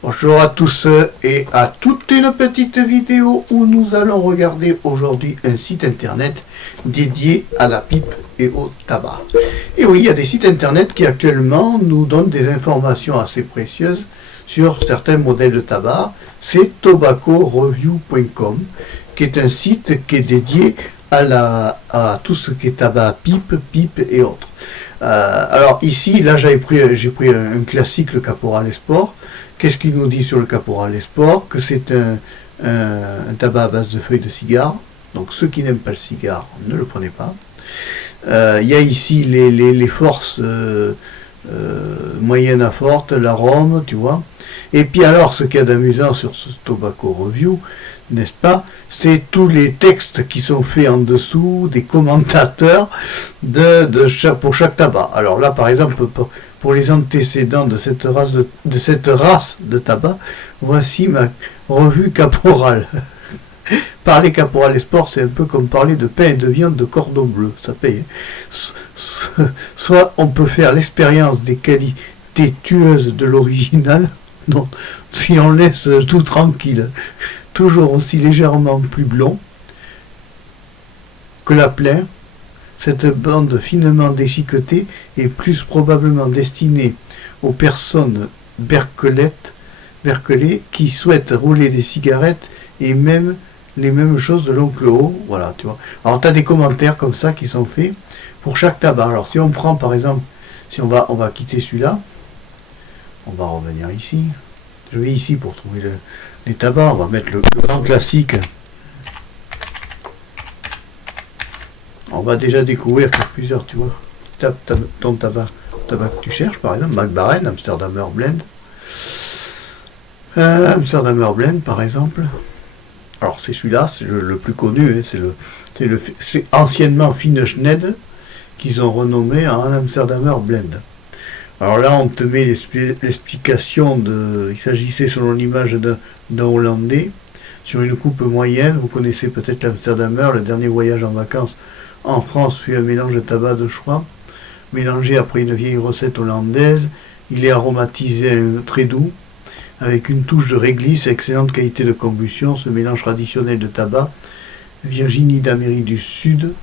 Bonjour à tous et à toute une petite vidéo où nous allons regarder aujourd'hui un site internet dédié à la pipe et au tabac. Et oui, il y a des sites internet qui actuellement nous donnent des informations assez précieuses sur certains modèles de tabac. C'est tobaccoreview.com qui est un site qui est dédié à tout ce qui est tabac, pipe et autres. Alors ici, là j'ai pris un classique, le Caporal Sport. Qu'est-ce qu'il nous dit sur le Caporal Sport? Que c'est un tabac à base de feuilles de cigare. Donc ceux qui n'aiment pas le cigare, ne le prenez pas. Il y a ici les forces moyennes à fortes, l'arôme, tu vois. Et puis alors, ce qu'il y a d'amusant sur ce Tobacco Review, n'est-ce pas, c'est tous les textes qui sont faits en dessous, des commentateurs pour chaque tabac. Alors là, par exemple, pour les antécédents de cette race de tabac, voici ma revue Caporal. Parler Caporal Sport, c'est un peu comme parler de pain et de viande de cordon bleu, ça paye. Soit on peut faire l'expérience des qualités tueuses de l'original, non, si on laisse tout tranquille, toujours aussi légèrement plus blond que la plaie. Cette bande finement déchiquetée est plus probablement destinée aux personnes berkelées qui souhaitent rouler des cigarettes et même les mêmes choses de l'oncle O. Voilà, tu vois. Alors, tu as des commentaires comme ça qui sont faits pour chaque tabac. Alors, si on prend par exemple, si on va quitter celui-là, on va revenir ici. Je vais ici pour trouver les tabacs. On va mettre le grand classique. On va déjà découvrir que plusieurs, tu vois, ton tabac que tu cherches, par exemple, Mac Baren, Amsterdamer Blend. Amsterdamer Blend, par exemple. Alors, c'est celui-là, c'est le plus connu, hein, c'est anciennement Fine Schneid qu'ils ont renommé en Amsterdamer Blend. Alors là, on te met l'explication il s'agissait selon l'image d'un Hollandais, sur une coupe moyenne. Vous connaissez peut-être l'Amsterdamer, le dernier voyage en vacances en France fut un mélange de tabac de choix, mélangé après une vieille recette hollandaise. Il est aromatisé très doux, avec une touche de réglisse, excellente qualité de combustion. Ce mélange traditionnel de tabac, Virginie d'Amérique du Sud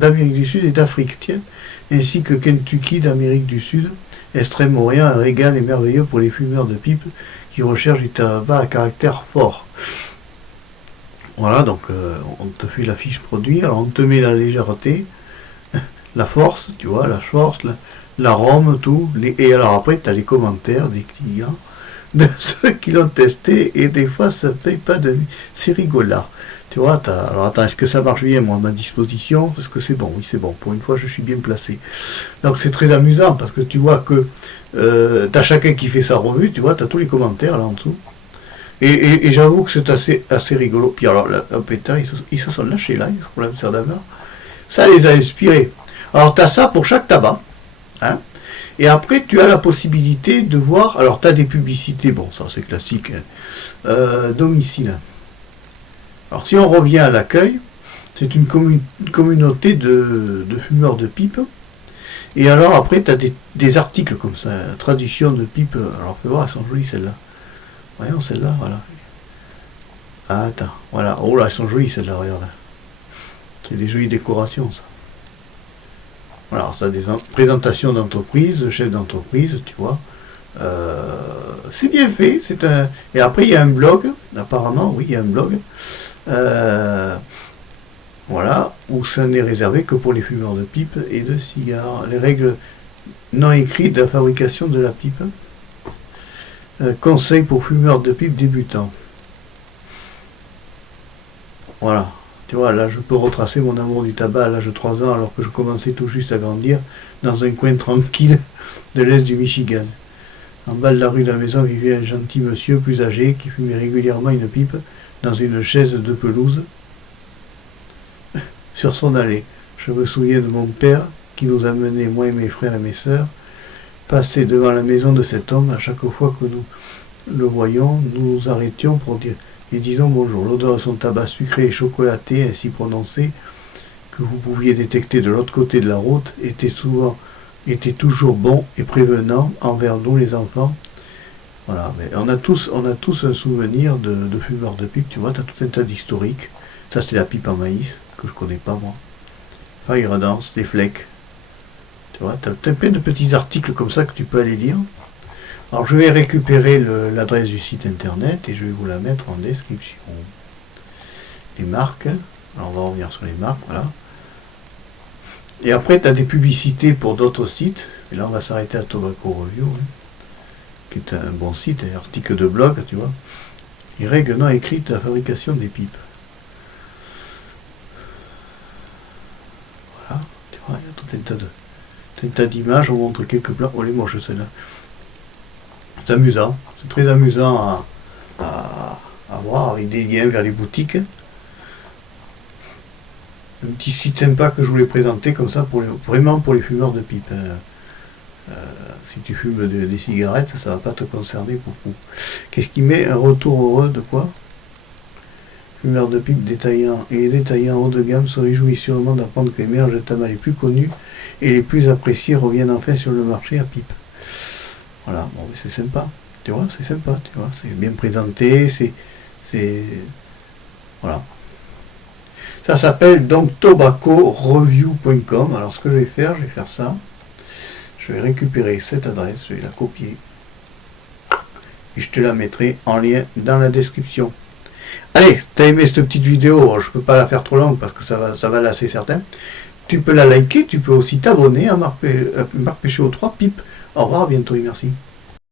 et d'Afrique, tiens, ainsi que Kentucky d'Amérique du Sud, Extrême-Orient, un régal est merveilleux pour les fumeurs de pipe qui recherchent du tabac à caractère fort. Voilà, donc on te fait la fiche produit, alors on te met la légèreté, la force, tu vois, la force, l'arôme, tout, et alors après tu as les commentaires des clients, de ceux qui l'ont testé, et des fois ça ne paye pas de vie, c'est rigolard. Tu vois, alors attends, est-ce que ça marche bien, moi, à ma disposition? Parce que c'est bon, oui, c'est bon, pour une fois je suis bien placé. Donc c'est très amusant, parce que tu vois que tu as chacun qui fait sa revue, tu vois, tu as tous les commentaires là en dessous. Et j'avoue que c'est assez rigolo. Puis alors, ils se sont lâchés là, pour l'Amsterdamer. Ça les a inspirés. Alors, tu as ça pour chaque tabac. Hein, et après, tu as la possibilité de voir. Alors, tu as des publicités. Bon, ça c'est classique. Hein, domicile. Alors, si on revient à l'accueil, c'est une communauté de fumeurs de pipe. Et alors, après, tu as des articles comme ça. Tradition de pipe. Alors, fais voir, elles sont jolies celles-là. Voyons celle-là, voilà. Ah, attends, voilà. Oh là, elles sont jolies celles-là, regarde. C'est des jolies décorations, ça. Voilà, alors ça a des présentations d'entreprise, de chefs d'entreprise, tu vois. C'est bien fait. Et après, il y a un blog, apparemment, oui, il y a un blog. Voilà, où ça n'est réservé que pour les fumeurs de pipe et de cigares. Les règles non écrites de la fabrication de la pipe. Conseil pour fumeurs de pipe débutants. Voilà, tu vois, là je peux retracer mon amour du tabac à l'âge de 3 ans alors que je commençais tout juste à grandir dans un coin tranquille de l'est du Michigan. En bas de la rue de la maison vivait un gentil monsieur plus âgé qui fumait régulièrement une pipe dans une chaise de pelouse sur son allée. Je me souviens de mon père qui nous amenait, moi et mes frères et mes sœurs, passer devant la maison de cet homme. À chaque fois que nous le voyions, nous nous arrêtions pour dire et disons bonjour. L'odeur de son tabac sucré et chocolaté, ainsi prononcé, que vous pouviez détecter de l'autre côté de la route, était toujours bon et prévenant envers nous les enfants, Voilà, mais on a tous un souvenir de fumeurs de pipe, tu vois, tu as tout un tas d'historiques. Ça, c'est la pipe en maïs, que je connais pas moi. Fire Dance, des flecs. Tu vois, tu as plein de petits articles comme ça que tu peux aller lire. Alors, je vais récupérer l'adresse du site internet et je vais vous la mettre en description. Les marques. Alors, on va revenir sur les marques, voilà. Et après, tu as des publicités pour d'autres sites. Et là, on va s'arrêter à Tobacco Review, hein, qui est un bon site, un article de blog, tu vois. Les règles non écrites de la fabrication des pipes. Voilà, tu vois, il y a tout un tas d'images, on montre quelques plats. Oh, les moches, celle-là. C'est amusant, c'est très amusant à voir avec des liens vers les boutiques. Un petit site sympa que je voulais présenter comme ça, vraiment pour les fumeurs de pipe. Si tu fumes des cigarettes, ça ne va pas te concerner beaucoup. Qu'est-ce qui met un retour heureux de quoi? Fumeurs de pipe détaillants et les détaillants haut de gamme se réjouissent sûrement d'apprendre que les mélanges de tabac les plus connus et les plus appréciés reviennent enfin sur le marché à pipe. Voilà, bon, c'est sympa, tu vois, c'est sympa, tu vois, c'est bien présenté, voilà. Ça s'appelle donc tobaccoreview.com. Alors ce que je vais faire ça. Je vais récupérer cette adresse, je vais la copier et je te la mettrai en lien dans la description. Allez, t'as aimé cette petite vidéo, je peux pas la faire trop longue parce que ça va lasser certains. Tu peux la liker, tu peux aussi t'abonner à Marc Péchaud 3 Pipe. Au revoir, à bientôt et merci.